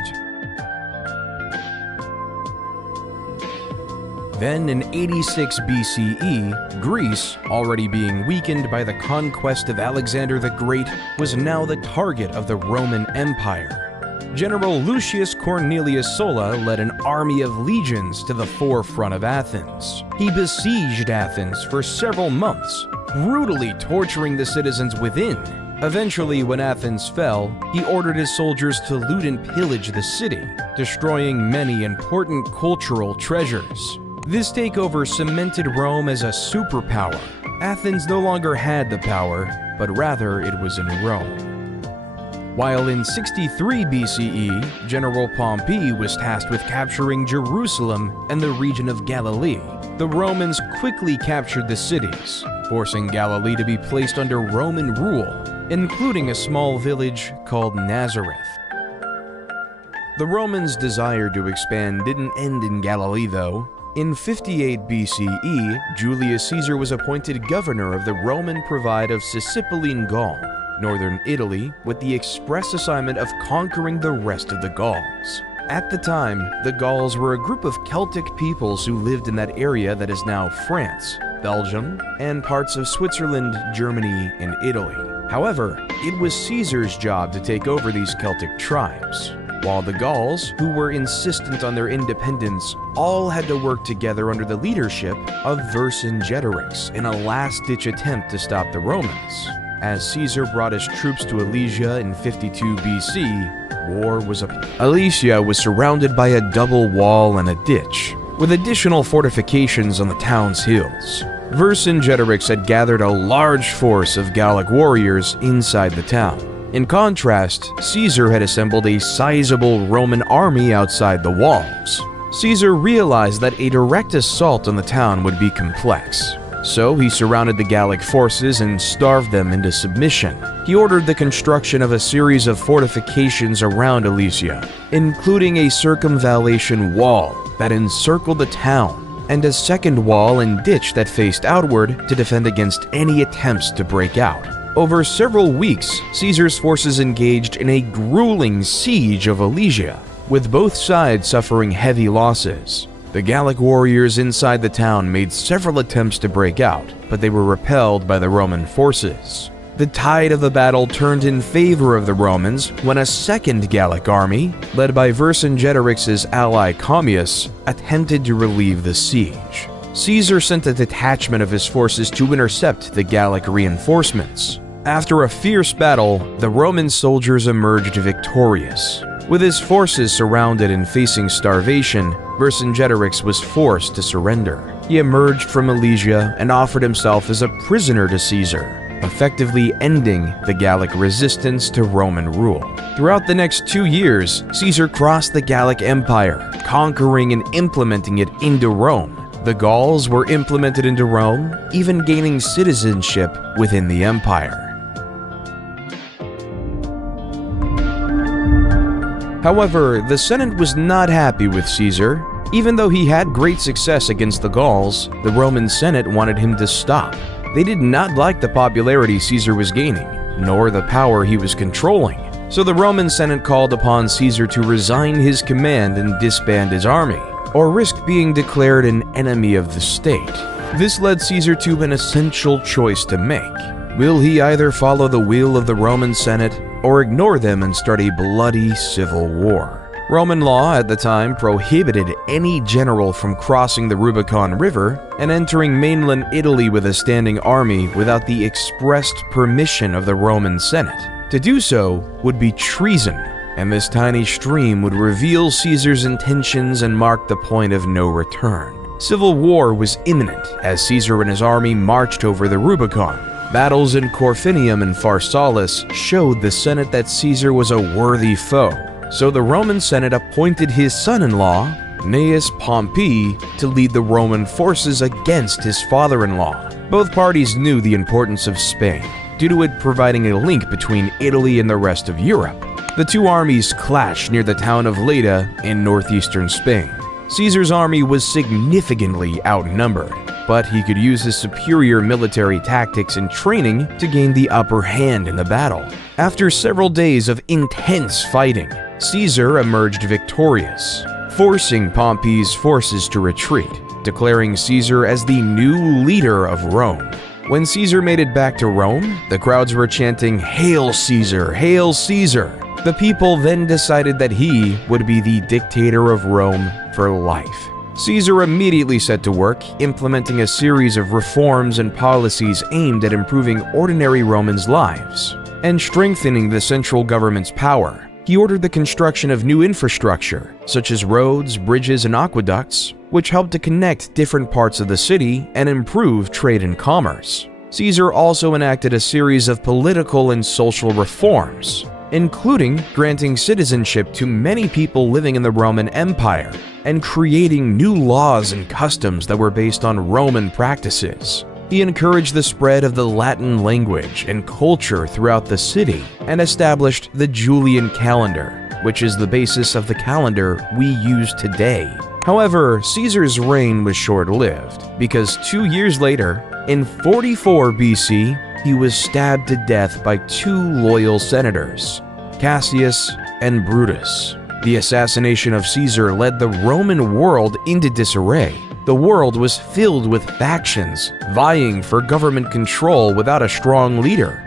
Then in 86 BCE, Greece, already being weakened by the conquest of Alexander the Great, was now the target of the Roman Empire. General Lucius Cornelius Sulla led an army of legions to the forefront of Athens. He besieged Athens for several months, brutally torturing the citizens within. Eventually, when Athens fell, he ordered his soldiers to loot and pillage the city, destroying many important cultural treasures. This takeover cemented Rome as a superpower. Athens no longer had the power, but rather it was in Rome. While in 63 BCE, General Pompey was tasked with capturing Jerusalem and the region of Galilee, the Romans quickly captured the cities, forcing Galilee to be placed under Roman rule, including a small village called Nazareth. The Romans' desire to expand didn't end in Galilee, though. In 58 BCE, Julius Caesar was appointed governor of the Roman Province of Sicilian Gaul, northern Italy, with the express assignment of conquering the rest of the Gauls. At the time, the Gauls were a group of Celtic peoples who lived in that area that is now France, Belgium, and parts of Switzerland, Germany, and Italy. However, it was Caesar's job to take over these Celtic tribes, while the Gauls, who were insistent on their independence, all had to work together under the leadership of Vercingetorix in a last-ditch attempt to stop the Romans. As Caesar brought his troops to Alesia in 52 BC, war was upon. Alesia was surrounded by a double wall and a ditch, with additional fortifications on the town's hills. Vercingetorix had gathered a large force of Gallic warriors inside the town. In contrast, Caesar had assembled a sizable Roman army outside the walls. Caesar realized that a direct assault on the town would be complex, so he surrounded the Gallic forces and starved them into submission. He ordered the construction of a series of fortifications around Alesia, including a circumvallation wall that encircled the town, and a second wall and ditch that faced outward to defend against any attempts to break out. Over several weeks, Caesar's forces engaged in a grueling siege of Alesia, with both sides suffering heavy losses. The Gallic warriors inside the town made several attempts to break out, but they were repelled by the Roman forces. The tide of the battle turned in favor of the Romans when a second Gallic army, led by Vercingetorix's ally Commius, attempted to relieve the siege. Caesar sent a detachment of his forces to intercept the Gallic reinforcements. After a fierce battle, the Roman soldiers emerged victorious. With his forces surrounded and facing starvation, Vercingetorix was forced to surrender. He emerged from Alesia and offered himself as a prisoner to Caesar. effectively ending the Gallic resistance to Roman rule. Throughout the next 2 years, Caesar crossed the Gallic Empire, conquering and implementing it into Rome. The Gauls were implemented into Rome, even gaining citizenship within the empire. However, the Senate was not happy with Caesar. Even though he had great success against the Gauls, the Roman Senate wanted him to stop. They did not like the popularity Caesar was gaining, nor the power he was controlling. So the Roman Senate called upon Caesar to resign his command and disband his army, or risk being declared an enemy of the state. This led Caesar to an essential choice to make. Will he either follow the will of the Roman Senate or ignore them and start a bloody civil war? Roman law at the time prohibited any general from crossing the Rubicon River and entering mainland Italy with a standing army without the expressed permission of the Roman Senate. To do so would be treason, and this tiny stream would reveal Caesar's intentions and mark the point of no return. Civil war was imminent as Caesar and his army marched over the Rubicon. Battles in Corfinium and Pharsalus showed the Senate that Caesar was a worthy foe, so the Roman Senate appointed his son-in-law, Gnaeus Pompey, to lead the Roman forces against his father-in-law. Both parties knew the importance of Spain, due to it providing a link between Italy and the rest of Europe. The two armies clashed near the town of Leda in northeastern Spain. Caesar's army was significantly outnumbered, but he could use his superior military tactics and training to gain the upper hand in the battle. After several days of intense fighting, Caesar emerged victorious, forcing Pompey's forces to retreat, declaring Caesar as the new leader of Rome. When Caesar made it back to Rome, the crowds were chanting, "Hail Caesar! Hail Caesar!" The people then decided that he would be the dictator of Rome for life. Caesar immediately set to work, implementing a series of reforms and policies aimed at improving ordinary Romans' lives and strengthening the central government's power. He ordered the construction of new infrastructure, such as roads, bridges, and aqueducts, which helped to connect different parts of the city and improve trade and commerce. Caesar also enacted a series of political and social reforms, including granting citizenship to many people living in the Roman Empire and creating new laws and customs that were based on Roman practices. He encouraged the spread of the Latin language and culture throughout the city and established the Julian calendar, which is the basis of the calendar we use today. However, Caesar's reign was short-lived because 2 years later, in 44 BC, he was stabbed to death by two loyal senators, Cassius and Brutus. The assassination of Caesar led the Roman world into disarray. The world was filled with factions, vying for government control without a strong leader.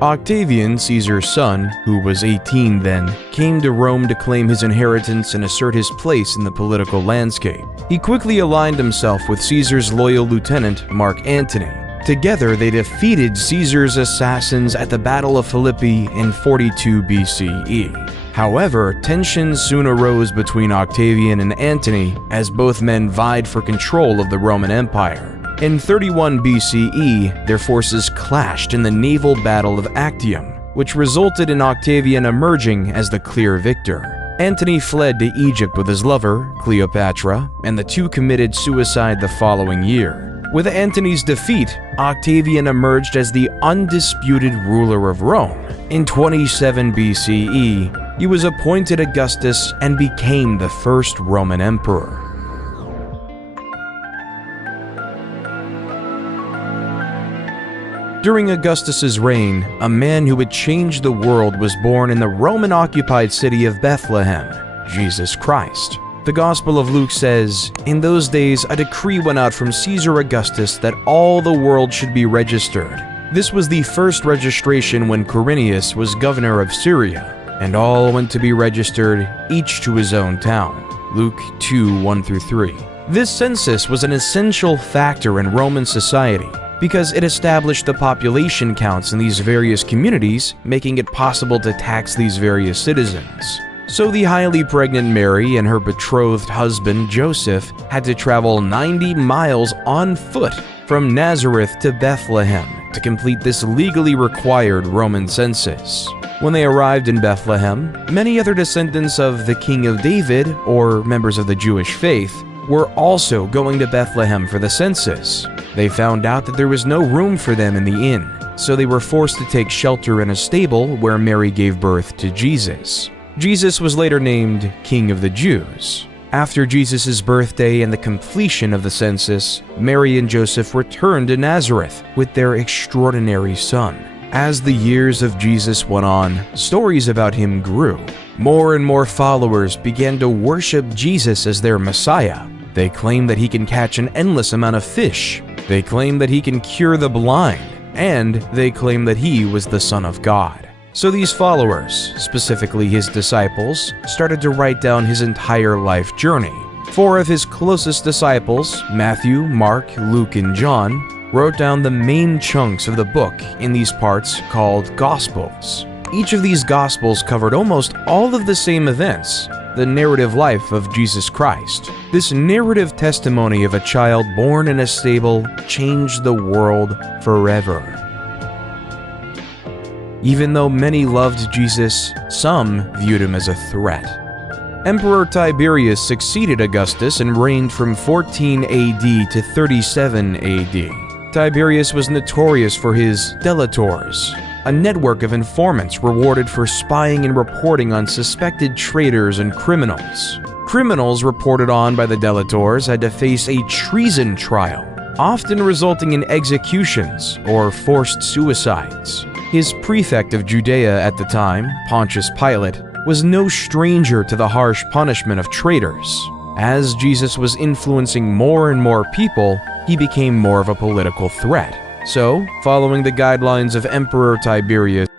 Octavian, Caesar's son, who was 18 then, came to Rome to claim his inheritance and assert his place in the political landscape. He quickly aligned himself with Caesar's loyal lieutenant, Mark Antony. Together, they defeated Caesar's assassins at the Battle of Philippi in 42 BCE. However, tensions soon arose between Octavian and Antony as both men vied for control of the Roman Empire. In 31 BCE, their forces clashed in the naval Battle of Actium, which resulted in Octavian emerging as the clear victor. Antony fled to Egypt with his lover, Cleopatra, and the two committed suicide the following year. With Antony's defeat, Octavian emerged as the undisputed ruler of Rome. In 27 BCE, he was appointed Augustus and became the first Roman emperor. During Augustus's reign, a man who would change the world was born in the Roman-occupied city of Bethlehem, Jesus Christ. The Gospel of Luke says, "In those days a decree went out from Caesar Augustus that all the world should be registered. This was the first registration when Quirinius was governor of Syria, and all went to be registered, each to his own town." Luke 2:1-3. This census was an essential factor in Roman society because it established the population counts in these various communities, making it possible to tax these various citizens. So the highly pregnant Mary and her betrothed husband Joseph had to travel 90 miles on foot from Nazareth to Bethlehem to complete this legally required Roman census. When they arrived in Bethlehem, many other descendants of the King of David, or members of the Jewish faith, were also going to Bethlehem for the census. They found out that there was no room for them in the inn, so they were forced to take shelter in a stable where Mary gave birth to Jesus. Jesus was later named King of the Jews. After Jesus' birthday and the completion of the census, Mary and Joseph returned to Nazareth with their extraordinary son. As the years of Jesus went on, stories about him grew. More and more followers began to worship Jesus as their Messiah. They claim that he can catch an endless amount of fish. They claim that he can cure the blind. And they claim that he was the Son of God. So these followers, specifically his disciples, started to write down his entire life journey. 4 of his closest disciples, Matthew, Mark, Luke, and John, wrote down the main chunks of the book in these parts called Gospels. Each of these Gospels covered almost all of the same events, the narrative life of Jesus Christ. This narrative testimony of a child born in a stable changed the world forever. Even though many loved Jesus, some viewed him as a threat. Emperor Tiberius succeeded Augustus and reigned from 14 AD to 37 AD. Tiberius was notorious for his delators, a network of informants rewarded for spying and reporting on suspected traitors and criminals. Criminals reported on by the delators had to face a treason trial, often resulting in executions or forced suicides. His prefect of Judea at the time, Pontius Pilate, was no stranger to the harsh punishment of traitors. As Jesus was influencing more and more people, he became more of a political threat. So, following the guidelines of Emperor Tiberius,